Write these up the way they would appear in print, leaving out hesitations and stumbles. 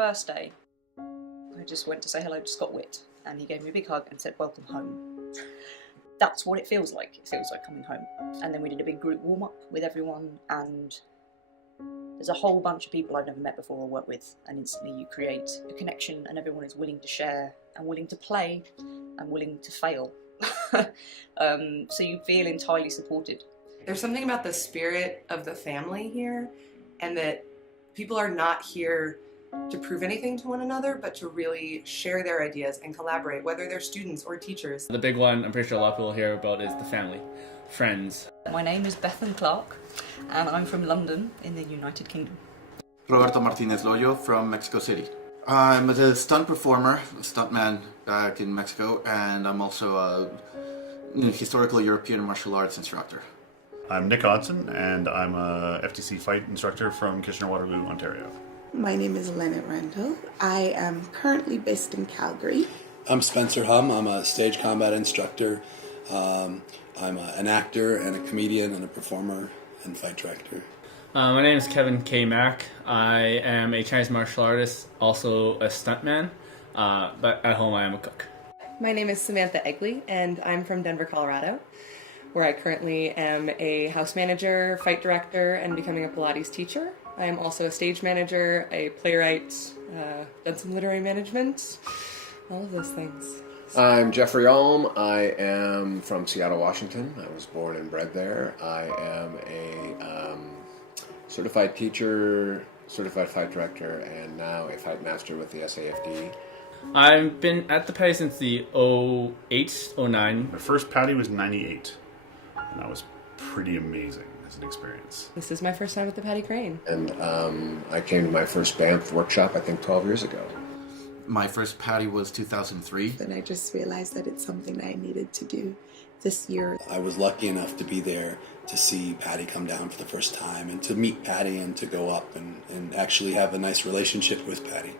first day, I just went to say hello to Scott Witt, and he gave me a big hug and said, "Welcome home." That's what it feels like. It feels like coming home. And then we did a big group warm-up with everyone, and there's a whole bunch of people I've never met before or worked with, and instantly you create a connection, and everyone is willing to share and willing to play and willing to fail. So you feel entirely supported. There's something about the spirit of the family here, and that people are not here to prove anything to one another, but to really share their ideas and collaborate, whether they're students or teachers. The big one I'm pretty sure a lot of people hear about is the family, friends. My name is Bethan Clark, and I'm from London in the United Kingdom. Roberto Martinez Loyo from Mexico City. I'm a stunt performer, a stuntman back in Mexico, and I'm also a historical European martial arts instructor. I'm Nick Hodson, and I'm a FTC fight instructor from Kitchener-Waterloo, Ontario. My name is Leonard Randall. I am currently based in Calgary. I'm Spencer Hum. I'm a stage combat instructor. I'm an actor and a comedian and a performer and fight director. My name is Kevin K. Mack. I am a Chinese martial artist, also a stuntman, but at home I am a cook. My name is Samantha Egley, and I'm from Denver, Colorado, where I currently am a house manager, fight director, and becoming a Pilates teacher. I am also a stage manager, a playwright, done some literary management, all of those things. I'm Jeffrey Alm. I am from Seattle, Washington. I was born and bred there. I am a certified teacher, certified fight director, and now a fight master with the SAFD. I've been at the Paddy since the 08, 09. My first Paddy was 98, and that was pretty amazing as an experience. This is my first time at the Paddy Crean. And I came to my first Banff workshop, I think 12 years ago. My first Paddy was 2003. And I just realized that it's something that I needed to do this year. I was lucky enough to be there to see Paddy come down for the first time and to meet Paddy and to go up and actually have a nice relationship with Paddy.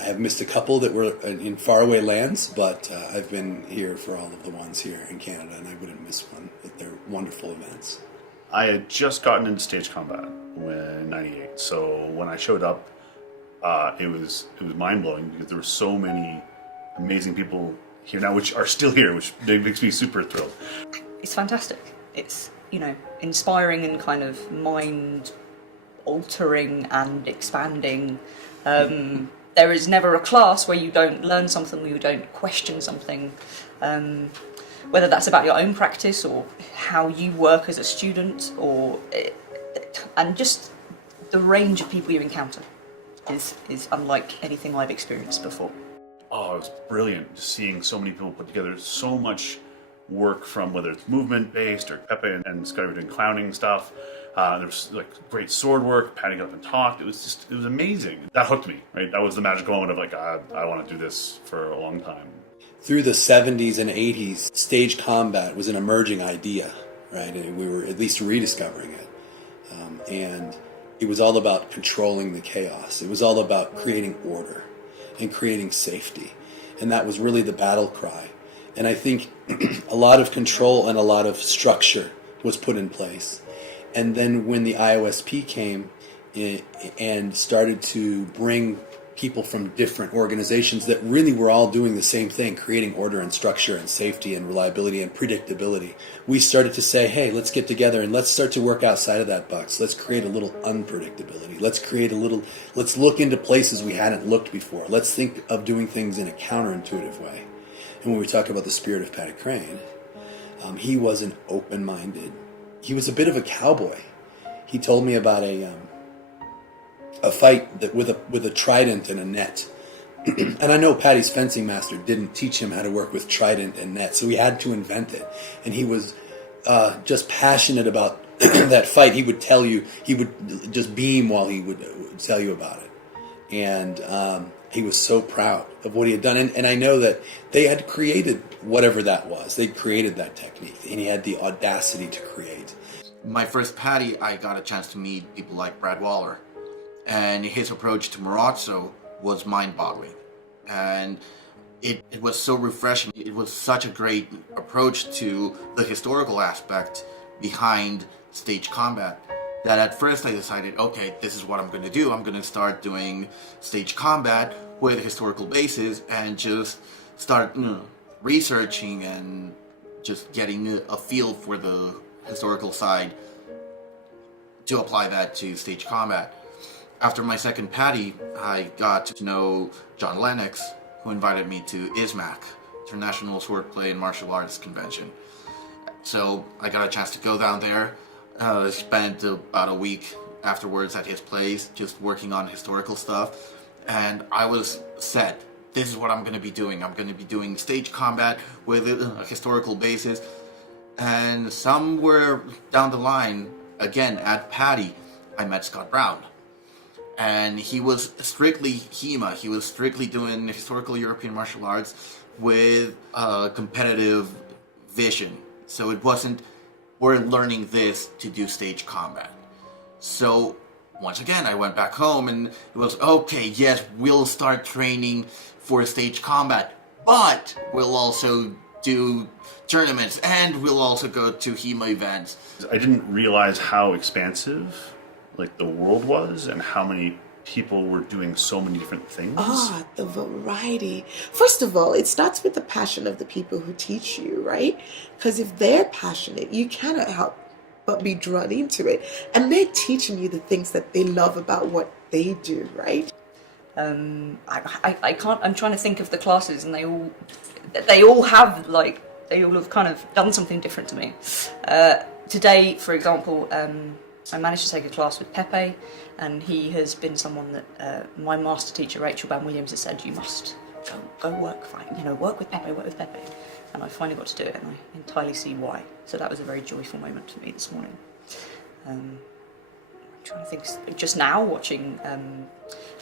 I have missed a couple that were in faraway lands, but I've been here for all of the ones here in Canada, and I wouldn't miss one. They're wonderful events. I had just gotten into stage combat in 98, so when I showed up, it was mind-blowing because there were so many amazing people here now, which are still here, which makes me super thrilled. It's fantastic. It's, inspiring and kind of mind-altering and expanding. There is never a class where you don't learn something, where you don't question something, whether that's about your own practice or how you work as a student, and just the range of people you encounter is unlike anything I've experienced before. Oh, it was brilliant just seeing so many people put together so much work, from whether it's movement-based or Pepe and Scotty were doing clowning stuff. There was great sword work, Paddy got up and talked. It was amazing. That hooked me, right? That was the magical moment of I want to do this for a long time. Through the 70s and 80s, stage combat was an emerging idea, right? And we were at least rediscovering it. And it was all about controlling the chaos. It was all about creating order and creating safety. And that was really the battle cry. And I think a lot of control and a lot of structure was put in place. And then when the IOSP came and started to bring people from different organizations that really were all doing the same thing, creating order and structure and safety and reliability and predictability, we started to say, hey, let's get together and let's start to work outside of that box. Let's create a little unpredictability. Let's look into places we hadn't looked before. Let's think of doing things in a counterintuitive way. And when we talk about the spirit of Paddy Crean, he was an open-minded. He was a bit of a cowboy. He told me about a fight that with a trident and a net. And I know Paddy's fencing master didn't teach him how to work with trident and net, so he had to invent it. And he was just passionate about that fight. He would tell you, he would just beam while he would tell you about it. And he was so proud of what he had done. And I know that they had created whatever that was. They created that technique, and he had the audacity to create. My first Paddy, I got a chance to meet people like Brad Waller, and his approach to Marazzo was mind-boggling. And it was so refreshing. It was such a great approach to the historical aspect behind stage combat. that at first I decided, okay, this is what I'm going to do. I'm going to start doing stage combat with a historical basis and just start researching and just getting a feel for the historical side to apply that to stage combat. After my second Paddy, I got to know John Lennox, who invited me to ISMAC, International Swordplay and Martial Arts Convention. So I got a chance to go down there, spent about a week afterwards at his place, just working on historical stuff, and I was set. This is what I'm going to be doing. I'm going to be doing stage combat with a historical basis. And somewhere down the line, again at Paddy, I met Scott Brown. And he was strictly HEMA. He was strictly doing historical European martial arts with a competitive vision. So it wasn't, we're learning this to do stage combat. So once again, I went back home and it was, okay, yes, we'll start training for stage combat, but we'll also do tournaments and we'll also go to HEMA events. I didn't realize how expansive like the world was and how many people were doing so many different things. The variety. First of all, it starts with the passion of the people who teach you, right? Because if they're passionate, you cannot help but be drawn into it. And they're teaching you the things that they love about what they do, right? I can't, I'm trying to think of the classes, and they all have kind of done something different to me. Today, for example, I managed to take a class with Pepe, and he has been someone that my master teacher, Rachel Ban-Williams, has said, you must go work with Pepe. And I finally got to do it, and I entirely see why. So that was a very joyful moment for me this morning. I'm trying to think, just now watching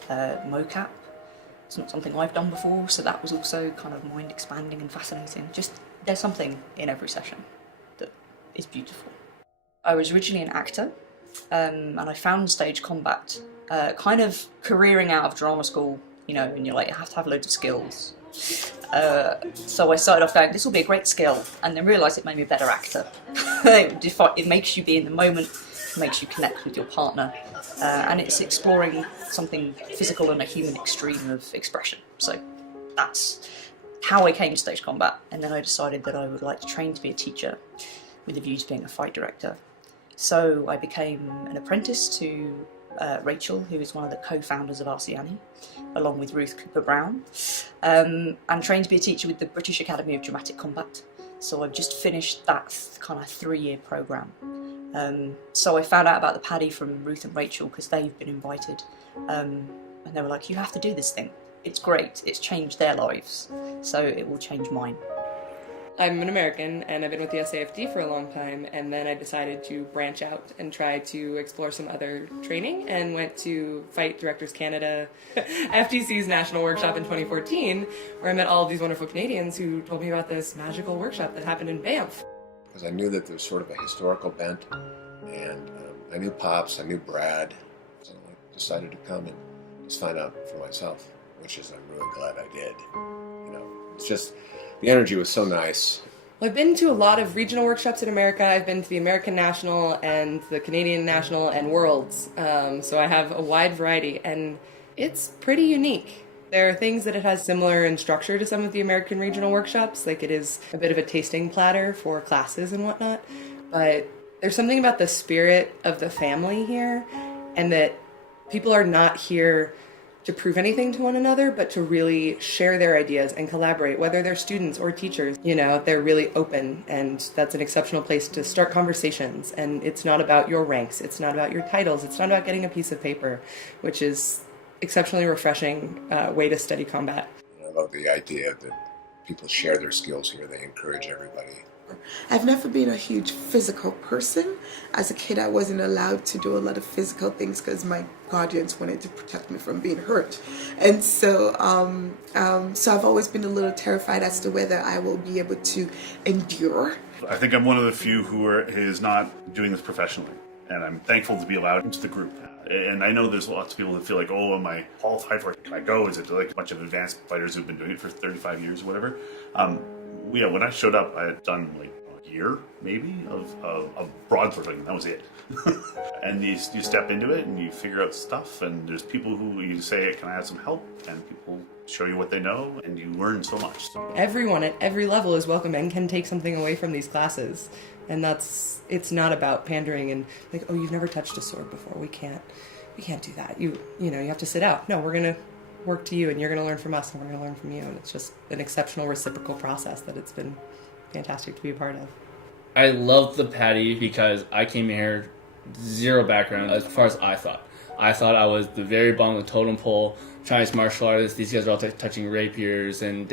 mocap. It's not something I've done before, so that was also kind of mind expanding and fascinating. Just, there's something in every session that is beautiful. I was originally an actor, and I found stage combat kind of careering out of drama school, and you're like, you have to have loads of skills. So I started off going, this will be a great skill, and then realised it made me a better actor. It makes you be in the moment, it makes you connect with your partner, and it's exploring something physical and a human extreme of expression. So that's how I came to stage combat, and then I decided that I would like to train to be a teacher with a view to being a fight director. So I became an apprentice to Rachel, who is one of the co-founders of RCANI, along with Ruth Cooper Brown, and trained to be a teacher with the British Academy of Dramatic Combat. So I've just finished that kind of 3-year programme. So I found out about the Paddy from Ruth and Rachel because they've been invited, and they were like, you have to do this thing. It's great, it's changed their lives, so it will change mine. I'm an American, and I've been with the SAFD for a long time, and then I decided to branch out and try to explore some other training, and went to Fight Directors Canada, FTC's National Workshop in 2014, where I met all of these wonderful Canadians who told me about this magical workshop that happened in Banff. Because I knew that there was sort of a historical bent, and I knew Pops, I knew Brad, so I decided to come and just find out for myself, which is I'm really glad I did. It's just, the energy was so nice. Well, I've been to a lot of regional workshops in America. I've been to the American National and the Canadian National and Worlds, so I have a wide variety, and it's pretty unique. There are things that it has similar in structure to some of the American regional workshops, like it is a bit of a tasting platter for classes and whatnot, but there's something about the spirit of the family here, and that people are not here to prove anything to one another, but to really share their ideas and collaborate, whether they're students or teachers. They're really open, and that's an exceptional place to start conversations. And it's not about your ranks, it's not about your titles, it's not about getting a piece of paper, which is exceptionally refreshing way to study combat. I love the idea that people share their skills here, they encourage everybody. I've never been a huge physical person. As a kid, I wasn't allowed to do a lot of physical things because my guardians wanted to protect me from being hurt. And so I've always been a little terrified as to whether I will be able to endure. I think I'm one of the few who is not doing this professionally, and I'm thankful to be allowed into the group. And I know there's lots of people that feel like, oh, am I qualified for it? Can I go? Is it like a bunch of advanced fighters who've been doing it for 35 years or whatever? When I showed up, I had done like year, maybe, of broad sword, that was it. And you step into it and you figure out stuff, and there's people who you say, can I have some help? And people show you what they know, and you learn so much. Everyone at every level is welcome and can take something away from these classes. And it's not about pandering and like, oh, you've never touched a sword before. We can't do that. You have to sit out. No, we're going to work to you, and you're going to learn from us, and we're going to learn from you. And it's just an exceptional reciprocal process that it's been fantastic to be a part of. I love the Paddy because I came here zero background as far as I thought. I thought I was the very bottom of the totem pole, Chinese martial artists. These guys are all touching rapiers and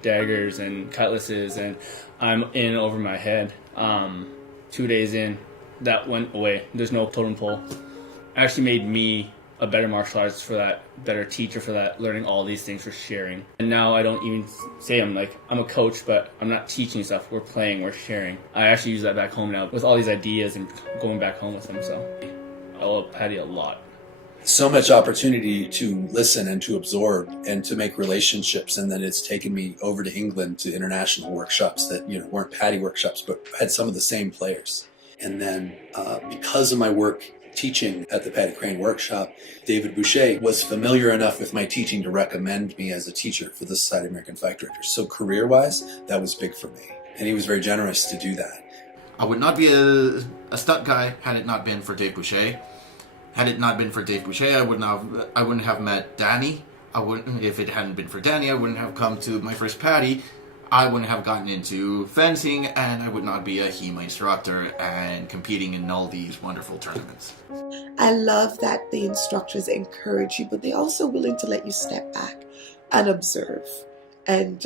daggers and cutlasses, and I'm in over my head. 2 days in, that went away. There's no totem pole. It actually made me a better martial artist for that, better teacher for that, learning all these things, for sharing. And now I don't even say I'm a coach, but I'm not teaching stuff. We're playing, we're sharing. I actually use that back home now with all these ideas and going back home with them. So I love Paddy a lot. So much opportunity to listen and to absorb and to make relationships, and then it's taken me over to England to international workshops that weren't Paddy workshops but had some of the same players. And then because of my work teaching at the Paddy Crean Workshop, David Boucher was familiar enough with my teaching to recommend me as a teacher for the Society of American Fight Directors. So career-wise, that was big for me, and he was very generous to do that. I would not be a stunt guy had it not been for Dave Boucher. Had it not been for Dave Boucher, I wouldn't have met Danny. If it hadn't been for Danny, I wouldn't have come to my first Paddy. I wouldn't have gotten into fencing, and I would not be a HEMA instructor and competing in all these wonderful tournaments. I love that the instructors encourage you, but they're also willing to let you step back and observe. And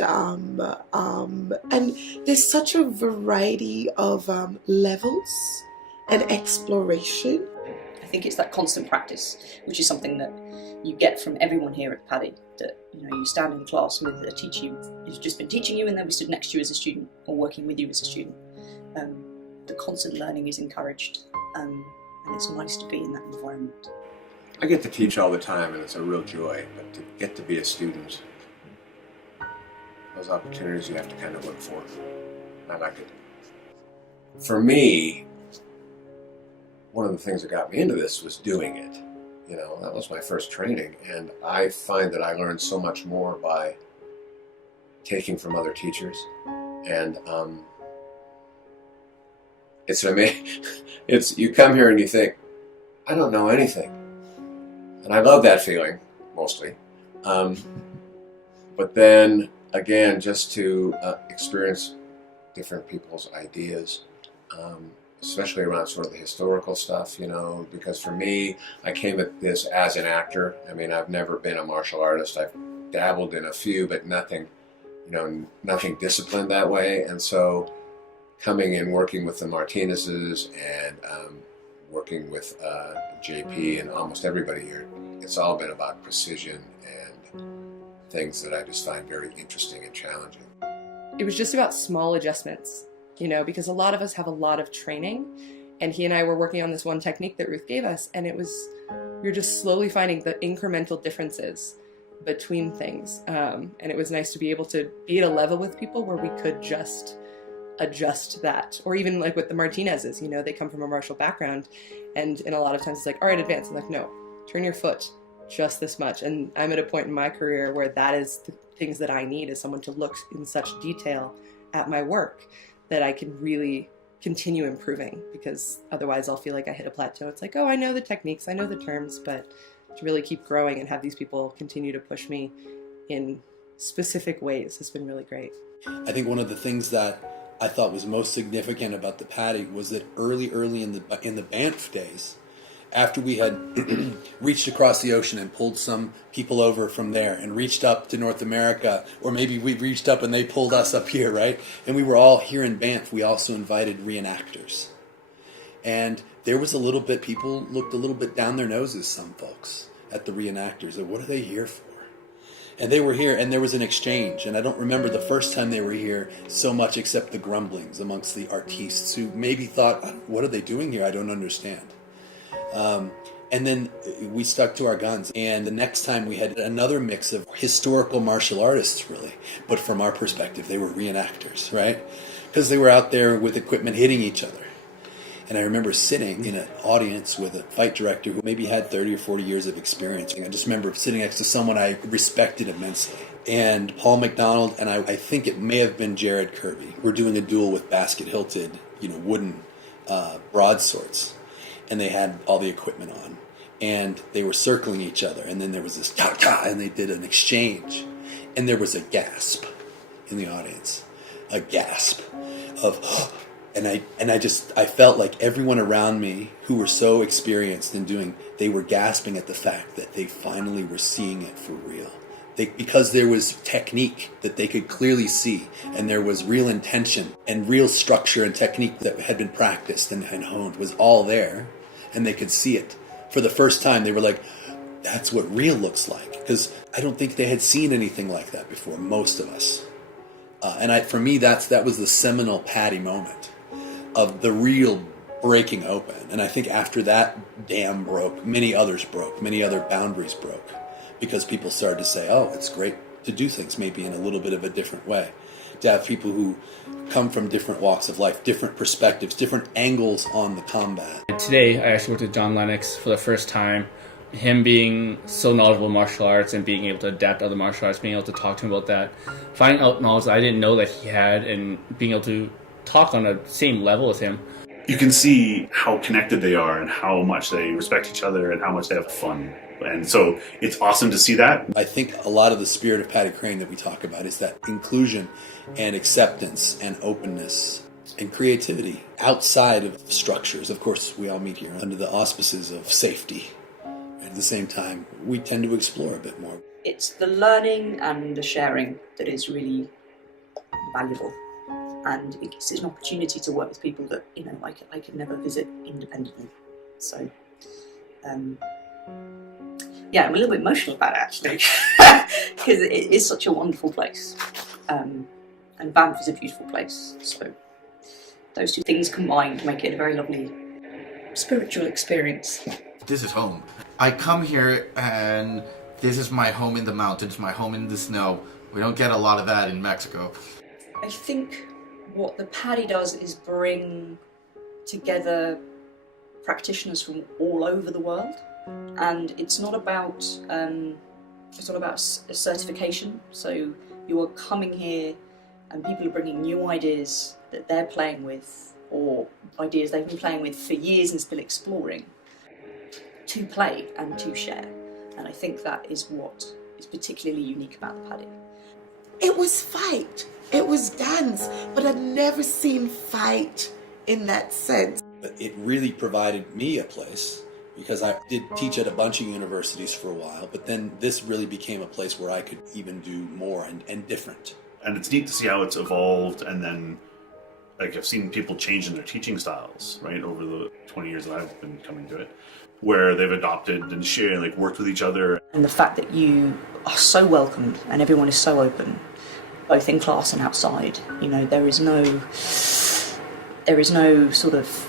there's such a variety of levels and exploration. I think it's that constant practice, which is something that you get from everyone here at Paddy. That you stand in class with a teacher who's just been teaching you, and then we stood next to you as a student or working with you as a student. The constant learning is encouraged, and it's nice to be in that environment. I get to teach all the time, and it's a real joy. But to get to be a student, those opportunities you have to kind of look for. I like it. For me, one of the things that got me into this was doing it. That was my first training, and I find that I learned so much more by taking from other teachers. And it's amazing. You come here and you think, I don't know anything, and I love that feeling mostly. But then again, just to experience different people's ideas. Especially around sort of the historical stuff, because for me, I came at this as an actor. I mean, I've never been a martial artist. I've dabbled in a few, but nothing disciplined that way. And so coming and working with the Martinezes and working with JP and almost everybody here, it's all been about precision and things that I just find very interesting and challenging. It was just about small adjustments. Because a lot of us have a lot of training, and he and I were working on this one technique that Ruth gave us, and we were just slowly finding the incremental differences between things. And it was nice to be able to be at a level with people where we could just adjust that. Or even like with the Martinezes, they come from a martial background, and in a lot of times it's like, all right, advance. I'm like, no, turn your foot just this much. And I'm at a point in my career where that is the things that I need, is someone to look in such detail at my work that I can really continue improving, because otherwise I'll feel like I hit a plateau. It's like, oh, I know the techniques, I know the terms, but to really keep growing and have these people continue to push me in specific ways has been really great. I think one of the things that I thought was most significant about the Paddy was that early in the Banff days, after we had reached across the ocean and pulled some people over from there and reached up to North America, or maybe we reached up and they pulled us up here, right? And we were all here in Banff. We also invited reenactors. And there was people looked a little bit down their noses, some folks, at the reenactors. Like, what are they here for? And they were here, and there was an exchange. And I don't remember the first time they were here so much except the grumblings amongst the artistes who maybe thought, what are they doing here? I don't understand. And then we stuck to our guns, and the next time we had another mix of historical martial artists, really, but from our perspective, they were reenactors, right? because they were out there with equipment hitting each other. And I remember sitting in an audience with a fight director who maybe had 30 or 40 years of experience. I just remember sitting next to someone I respected immensely. And Paul McDonald, and I think it may have been Jared Kirby, were doing a duel with basket-hilted, wooden broadswords. And they had all the equipment on. And they were circling each other. And then there was this ta-ta, and they did an exchange. And there was a gasp in the audience. A gasp of... And I felt like everyone around me who were so experienced in doing, they were gasping at the fact that they finally were seeing it for real. Because there was technique that they could clearly see, and there was real intention and real structure and technique that had been practiced and honed was all there, and they could see it. For the first time, they were like, that's what real looks like. Because I don't think they had seen anything like that before, most of us. For me, that was the seminal Paddy moment of the real breaking open. And I think after that dam broke, many others broke, many other boundaries broke, because people started to say, oh, it's great to do things maybe in a little bit of a different way, to have people who come from different walks of life, different perspectives, different angles on the combat. Today, I actually worked with John Lennox for the first time. Him being so knowledgeable in martial arts and being able to adapt other martial arts, being able to talk to him about that, finding out knowledge that I didn't know that he had, and being able to talk on the same level as him. You can see how connected they are and how much they respect each other and how much they have fun. And so it's awesome to see that. I think a lot of the spirit of Paddy Crean that we talk about is that inclusion and acceptance and openness and creativity outside of structures. Of course, we all meet here under the auspices of safety. At the same time, we tend to explore a bit more. It's the learning and the sharing that is really valuable. And it's an opportunity to work with people that, I could never visit independently. So, I'm a little bit emotional about it, actually, because it is such a wonderful place. And Banff is a beautiful place. So, those two things combined make it a very lovely spiritual experience. This is home. I come here and this is my home in the mountains, my home in the snow. We don't get a lot of that in Mexico. I think what the Paddy does is bring together practitioners from all over the world, and it's not about a certification. So you are coming here and people are bringing new ideas that they're playing with, or ideas they've been playing with for years and still exploring, to play and to share. And I think that is what is particularly unique about the Paddy. It was fight. It was dance, but I'd never seen fight in that sense. But it really provided me a place, because I did teach at a bunch of universities for a while, but then this really became a place where I could even do more and different. And it's neat to see how it's evolved, and then I've seen people change in their teaching styles, right, over the 20 years that I've been coming to it, where they've adopted and shared, worked with each other. And the fact that you are so welcomed and everyone is so open, both in class and outside. There is no sort of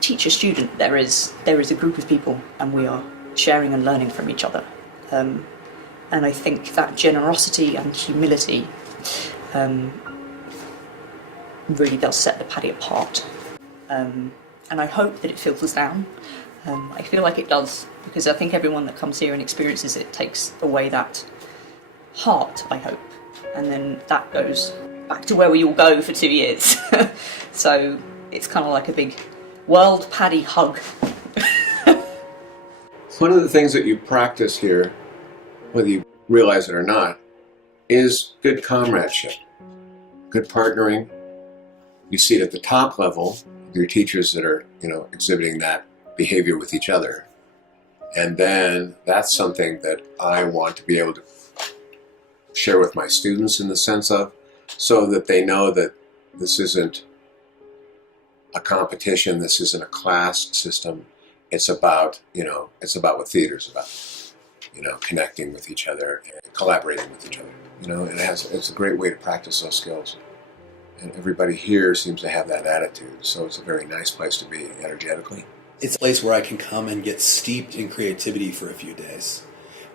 teacher-student. There is a group of people, and we are sharing and learning from each other. And I think that generosity and humility really does set the Paddy apart. And I hope that it filters down. I feel like it does, because I think everyone that comes here and experiences it takes away that heart, I hope. And then that goes back to where we all go for 2 years. So it's kind of like a big World Paddy hug. One of the things that you practice here, whether you realize it or not, is good comradeship, good partnering. You see it at the top level, your teachers that are, exhibiting that behavior with each other. And then that's something that I want to be able to share with my students in the sense of, so that they know that this isn't a competition, this isn't a class system. It's about, it's about what theater's about, connecting with each other and collaborating with each other, and it's a great way to practice those skills. And everybody here seems to have that attitude, so it's a very nice place to be energetically. It's a place where I can come and get steeped in creativity for a few days,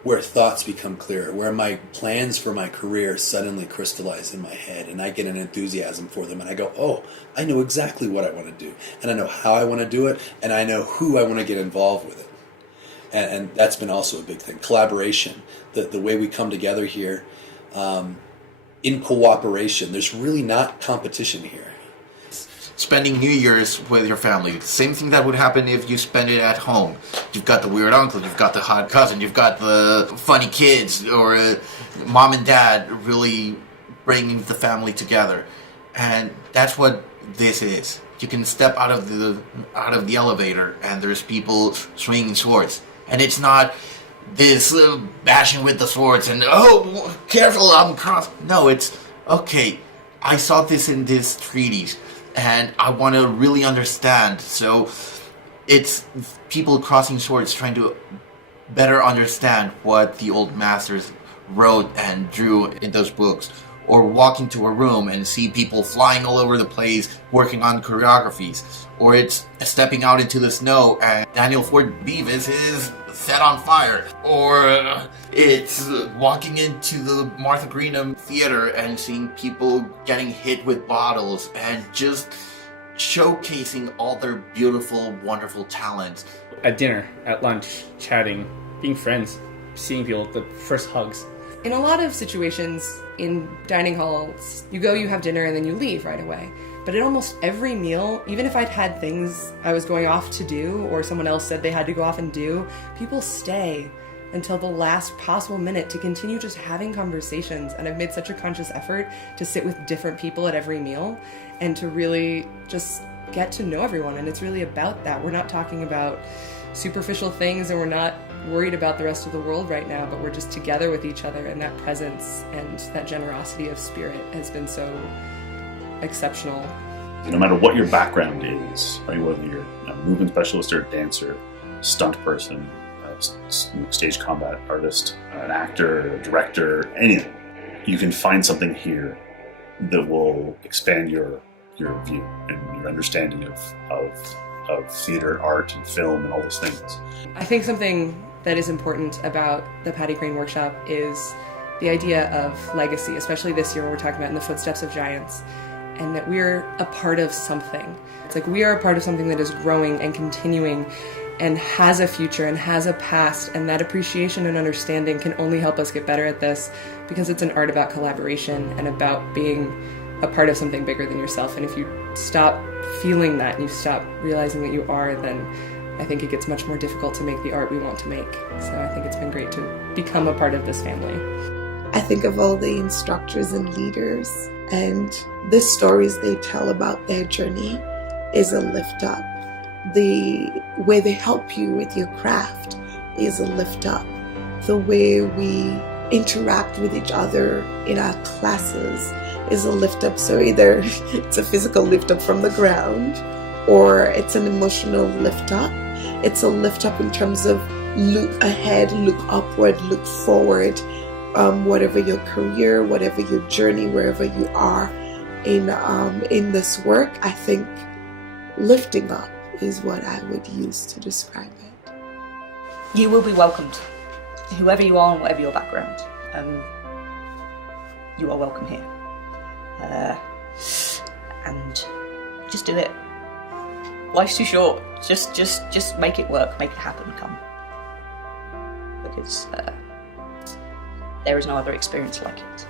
where thoughts become clearer, where my plans for my career suddenly crystallize in my head, and I get an enthusiasm for them, and I go, oh, I know exactly what I want to do, and I know how I want to do it, and I know who I want to get involved with it. And that's been also a big thing. Collaboration, the way we come together here in cooperation. There's really not competition here. Spending New Year's with your family, same thing that would happen if you spend it at home. You've got the weird uncle, you've got the hot cousin, you've got the funny kids, or mom and dad really bringing the family together. And that's what this is. You can step out of the elevator and there's people swinging swords. And it's not this bashing with the swords and, oh, careful, I'm cross. No, it's, okay, I saw this in this treatise and I want to really understand. So it's people crossing swords trying to better understand what the old masters wrote and drew in those books. Or walk into a room and see people flying all over the place working on choreographies. Or it's stepping out into the snow and Daniel Ford Beavis is set on fire. Or it's walking into the Martha Greenham Theatre and seeing people getting hit with bottles and just showcasing all their beautiful, wonderful talents. At dinner, at lunch, chatting, being friends, seeing people, the first hugs. In a lot of situations in dining halls, you go, you have dinner, and then you leave right away. But at almost every meal, even if I'd had things I was going off to do, or someone else said they had to go off and do, people stay until the last possible minute to continue just having conversations. And I've made such a conscious effort to sit with different people at every meal and to really just get to know everyone. And it's really about that. We're not talking about superficial things, and we're not worried about the rest of the world right now, but we're just together with each other, and that presence and that generosity of spirit has been so exceptional. No matter what your background is, right, whether you're a movement specialist or a dancer, stunt person, stage combat artist, an actor, a director, anything, you can find something here that will expand your view and your understanding of theater, art, and film, and all those things. I think something that is important about the Paddy Crean Workshop is the idea of legacy, especially this year when we're talking about in the footsteps of giants, and that we're a part of something. It's like we are a part of something that is growing and continuing and has a future and has a past, and that appreciation and understanding can only help us get better at this because it's an art about collaboration and about being a part of something bigger than yourself. And if you stop feeling that and you stop realizing that you are, then I think it gets much more difficult to make the art we want to make. So I think it's been great to become a part of this family. I think of all the instructors and leaders, and the stories they tell about their journey is a lift up. The way they help you with your craft is a lift up. The way we interact with each other in our classes is a lift up. So either it's a physical lift up from the ground, or it's an emotional lift up. It's a lift up in terms of look ahead, look upward, look forward. Whatever your career, whatever your journey, wherever you are in this work, I think lifting up is what I would use to describe it. You will be welcomed, whoever you are and whatever your background. You are welcome here, and just do it. Life's too short. Just make it work, make it happen. Come, because there is no other experience like it.